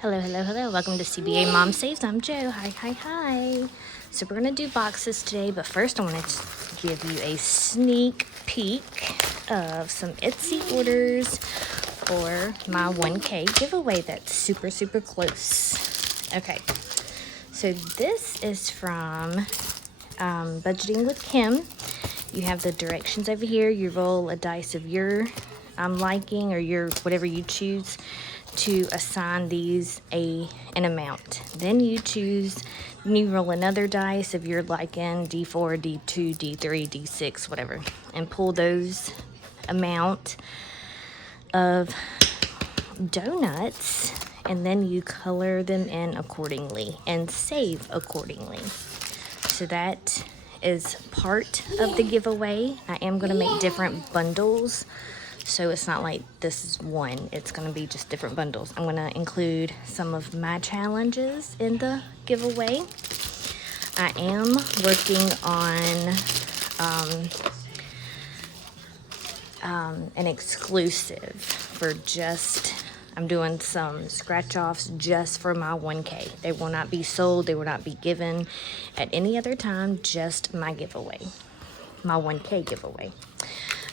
Hello, hello, hello. Welcome to CBA Mom Saves. I'm Joe. Hi, hi, hi. So we're going to do boxes today, but first I want to give you a sneak peek of some Etsy orders for my 1K giveaway that's super, super close. Okay, so this is from Budgeting with Kim. You have the directions over here. You roll a dice of your liking or your whatever you choose to assign these an amount. Then you roll another dice of your liking, D4, D2, D3, D6, whatever, and pull those amount of donuts, and then you color them in accordingly and save accordingly. So that is part of the giveaway. I am going to make different bundles, so it's not like this is one. It's going to be just different bundles. I'm going to include some of my challenges in the giveaway. I am working on an exclusive for I'm doing some scratch offs just for my 1K. They will not be sold, they will not be given at any other time, just my giveaway, my 1K giveaway.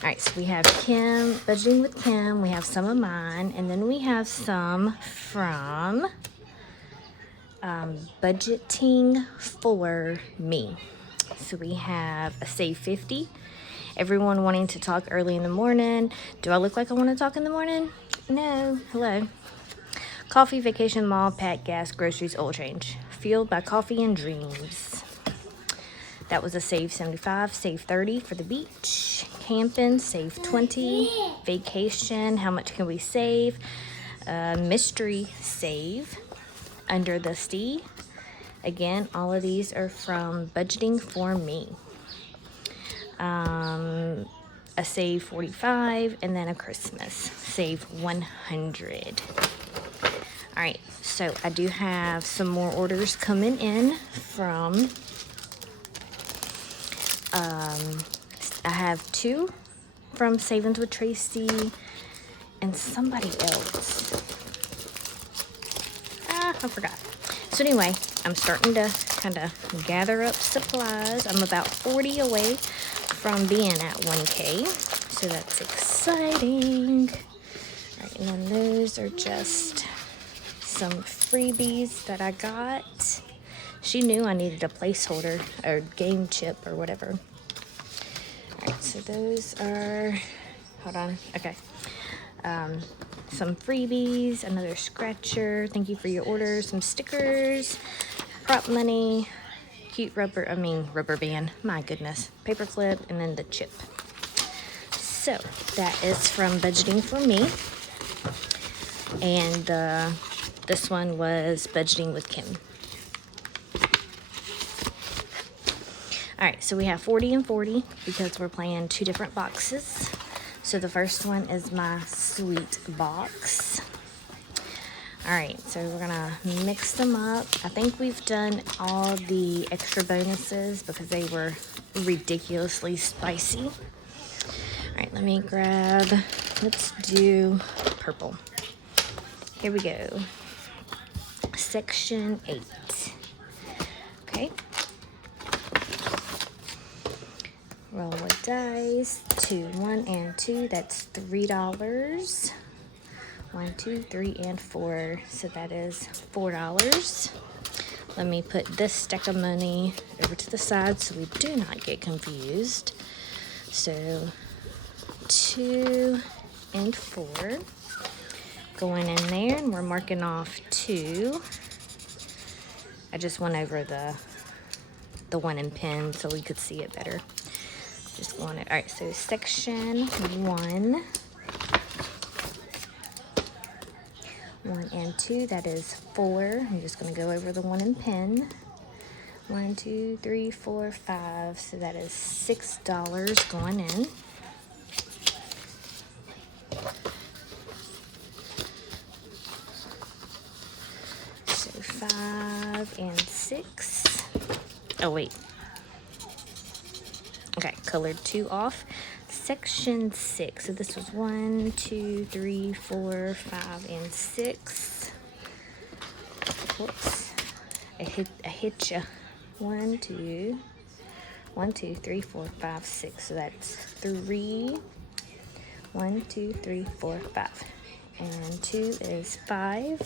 All right, so we have Kim, Budgeting with Kim, we have some of mine, and then we have some from Budgeting for Me. So we have a Save 50. Everyone wanting to talk early in the morning. Do I look like I want to talk in the morning? No. Hello. Coffee, vacation, mall, pet, gas, groceries, oil change. Fueled by coffee and dreams. That was a Save 75. Save 30 for the beach. Camping, Save 20. Vacation, how much can we save? Mystery Save. Under the Sea. Again, all of these are from Budgeting for Me. A Save 45, and then a Christmas Save 100. All right, so I do have some more orders coming in from, I have two from Savings with Tracy and somebody else. I forgot. So anyway, I'm starting to kind of gather up supplies. I'm about 40 away from being at 1K, so that's exciting. All right, and then those are just some freebies that I got. She knew I needed a placeholder or game chip or whatever. All right, so those are, hold on, okay. Some freebies, another scratcher, thank you for your order, some stickers, prop money, cute rubber band, my goodness, paper clip, and then the chip. So that is from Budgeting for Me, and this one was Budgeting with Kim. All right, so we have 40 and 40 because we're playing two different boxes. So the first one is my sweet box. All right, so we're gonna mix them up. I think we've done all the extra bonuses because they were ridiculously spicy. All right, let's do purple. Here we go. Section 8. Okay. Roll a dice. 2, 1, and 2. That's $3. 1, 2, 3, and 4. So that is $4. Let me put this stack of money over to the side so we do not get confused. So 2 and 4 going in there, and we're marking off 2. I just went over the one in pen so we could see it better. Just going it. All right, so section 1. 1 and 2, that is 4. I'm just going to go over the one in pen. 1, 2, 3, 4, 5. So that is $6 going in. So 5 and 6. Oh, wait. Okay, colored 2 off. Section 6. So this was 1, 2, 3, 4, 5, and 6. Whoops. I hit ya. 1, 2, 3, 4, 5, 6. So that's 3. 1, 2, 3, 4, 5. And 2 is 5.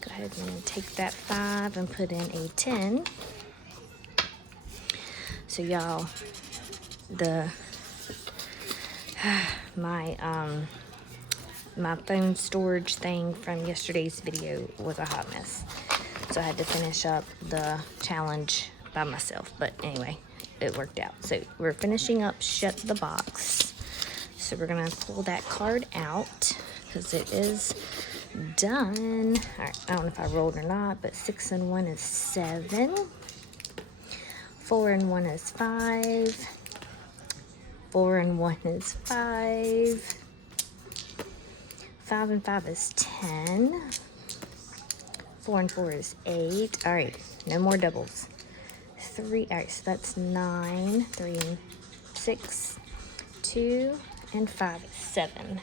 Go ahead and take that 5 and put in a 10. So y'all, my phone storage thing from yesterday's video was a hot mess. So I had to finish up the challenge by myself. But anyway, it worked out. So we're finishing up Shut the Box. So we're gonna pull that card out because it is done. All right, I don't know if I rolled or not, but 6 and 1 is 7. 4 and 1 is 5. 4 and 1 is 5. 5 and 5 is 10. 4 and 4 is 8. All right, no more doubles. 3, all right, so that's 9. 3 and 6. 2 and 5 is 7.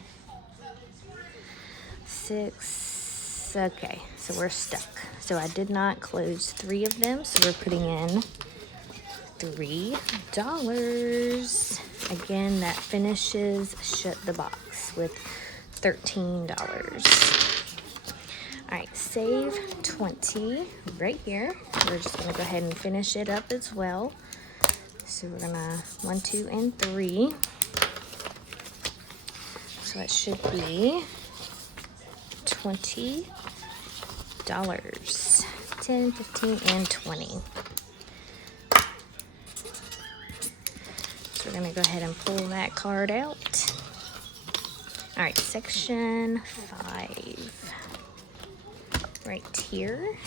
6, okay, so we're stuck. So I did not close 3 of them, so we're putting in $3. Again, that finishes Shut the Box with $13. All right, save 20 right here. We're just gonna go ahead and finish it up as well. So we're gonna 1, 2, and 3. So that should be $20. 10, 15, and 20. So we're gonna go ahead and pull that card out. All right, section 5. Right here.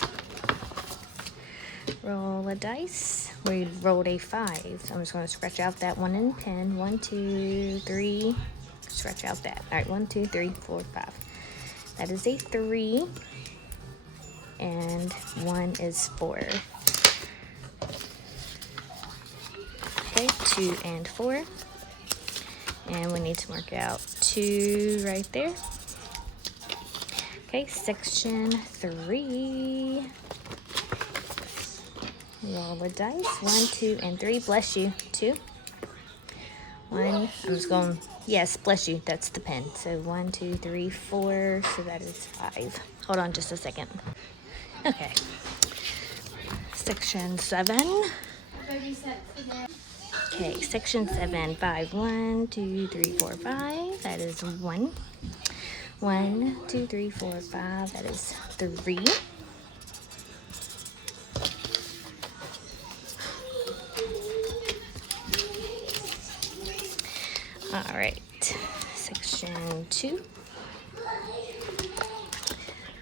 Roll a dice. We rolled a 5. So I'm just gonna scratch out that 1 and 10. 1, 2, 3. Scratch out that. All right, 1, 2, 3, 4, 5. That is a 3. And 1 is 4. Okay, 2 and 4. And we need to mark out 2 right there. Okay, section 3. Roll a dice. 1, 2, and 3. Bless you. 2. 1. I'm just going, yes, bless you. That's the pen. So 1, 2, 3, 4. So that is 5. Hold on just a second. Okay. Section 7. Okay, section 7. 5. 1, 2, 3, 4, 5. That is 1. 1, 2, 3, 4, 5. That is 3. All right, section 2.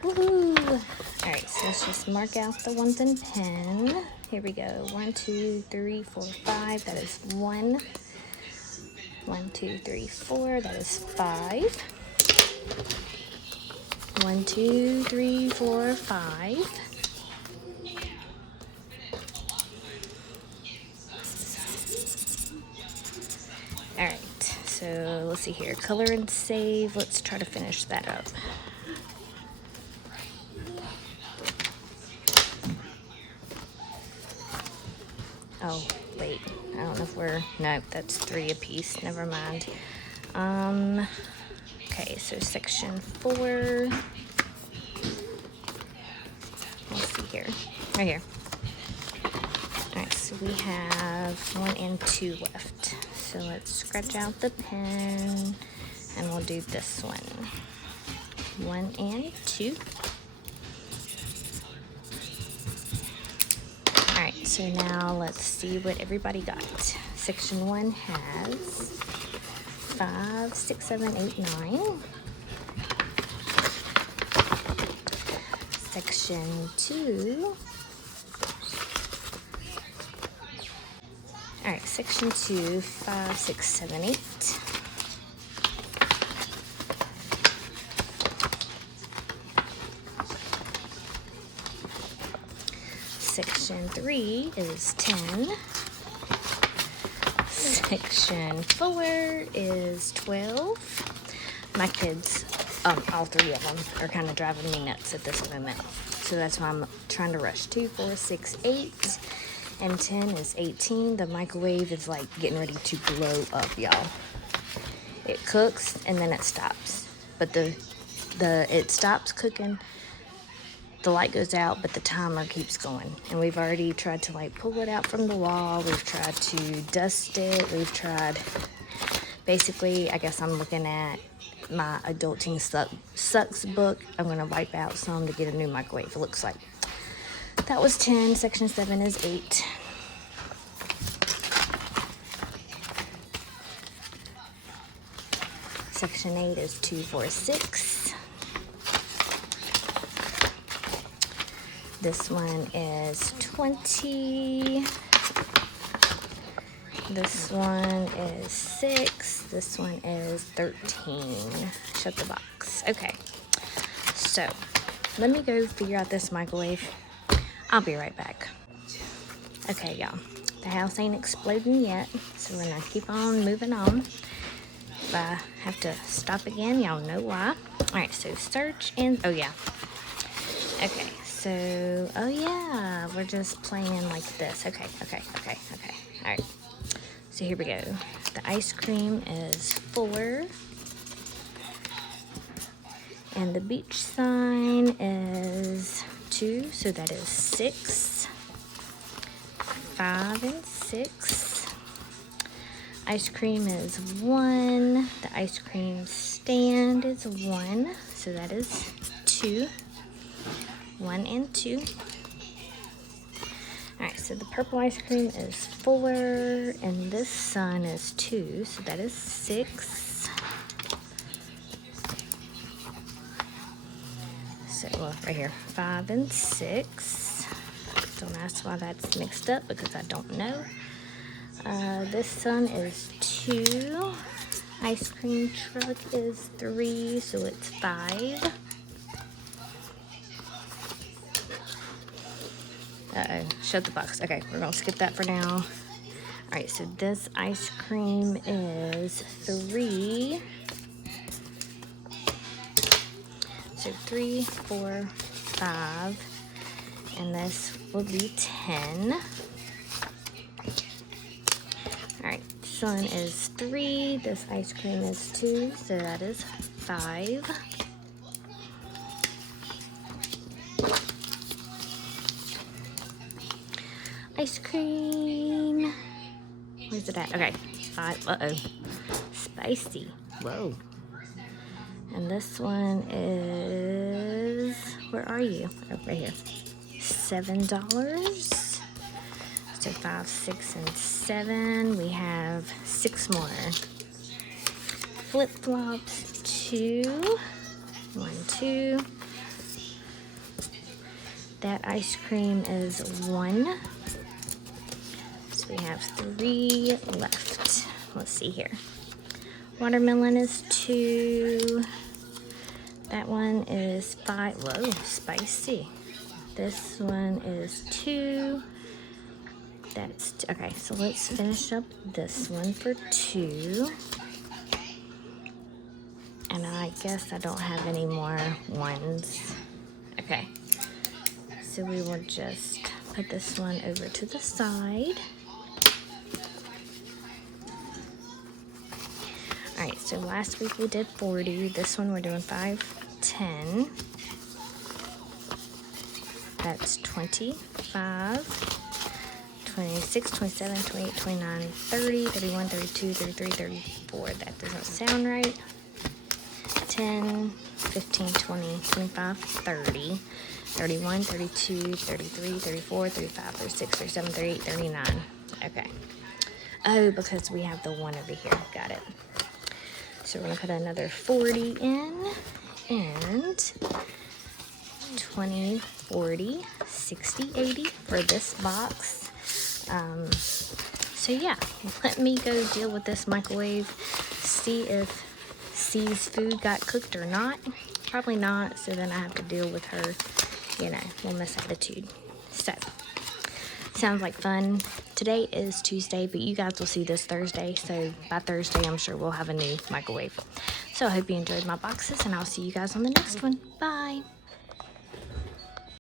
Woohoo! All right, so let's just mark out the ones in pen. Here we go. 1, 2, 3, 4, 5. That is 1. 1, 2, 3, 4. That is 5. 1, 2, 3, 4, 5. All right, so let's see here. Color and save. Let's try to finish that up. Oh, wait. I don't know if we're... No, that's 3 apiece. Never mind. Okay, so section 4. Let's see here. Right here. Alright, so we have 1 and 2 left. So let's scratch out the pen and we'll do this one. 1 and 2. Alright, so now let's see what everybody got. Section 1 has 5, 6, 7, 8, 9. Section 2. Alright, section 2, 5, 6, 7, 8. Section 3 is 10. Section 4 is 12. My kids all three of them are kind of driving me nuts at this moment. So that's why I'm trying to rush. 2, 4, 6, 8, and 10 is 18. The microwave is like getting ready to blow up, y'all. It cooks and then it stops. But it stops cooking, the light goes out, but the timer keeps going. And we've already tried to like pull it out from the wall. We've tried to dust it. We've tried, basically, I guess I'm looking at my Adulting Sucks book. I'm gonna wipe out some to get a new microwave, it looks like. That was 10, section 7 is 8. Section 8 is 2, 4, 6. This one is 20. This one is 6. This one is 13. Shut the box. Okay. So, let me go figure out this microwave. I'll be right back. Okay, y'all. The house ain't exploding yet, so we're gonna keep on moving on. If I have to stop again, y'all know why. Alright, so search and, oh yeah. Okay, so, oh yeah, we're just playing like this. Okay. Alright, so here we go. The ice cream is 4. And the beach sign is 2, so that is 6. 5 and 6. Ice cream is 1. The ice cream stand is 1, so that is 2. 1 and 2. Alright, so the purple ice cream is 4, and this sun is 2, so that is 6. So, well, right here, 5 and 6. Don't ask why that's mixed up because I don't know. This sun is 2. Ice cream truck is 3, so it's 5. Uh-oh, shut the box. Okay, we're gonna skip that for now. All right, so this ice cream is 3. So 3, 4, 5, and this will be 10. All right, sun is 3. This ice cream is 2, so that is 5. Ice cream. Where's it at? Okay, 5. Uh-oh. Spicy. Whoa. And this one is, where are you? Oh, right here. $7. So 5, 6, and 7. We have 6 more. Flip-flops, 2. 1, 2. That ice cream is 1. So we have 3 left. Let's see here. Watermelon is 2. That one is 5. Whoa, spicy. This one is 2. That's okay, so let's finish up this one for 2. And I guess I don't have any more 1s. Okay. So we will just put this one over to the side. Alright, so last week we did 40. This one we're doing 5, 10. That's 25, 26, 27, 28, 29, 30, 31, 32, 33, 34. That doesn't sound right. 10, 15, 20, 25, 30, 31, 32, 33, 34, 35, 36, 37, 38, 39. Okay. Oh, because we have the 1 over here. Got it. So we're going to put another 40 in, and 20, 40, 60, 80 for this box. So yeah, let me go deal with this microwave, see if C's food got cooked or not. Probably not, so then I have to deal with her, you know, little misattitude. So, sounds like fun. Today is Tuesday, but you guys will see this Thursday, so by Thursday I'm sure we'll have a new microwave. So I hope you enjoyed my boxes, and I'll see you guys on the next one. Bye.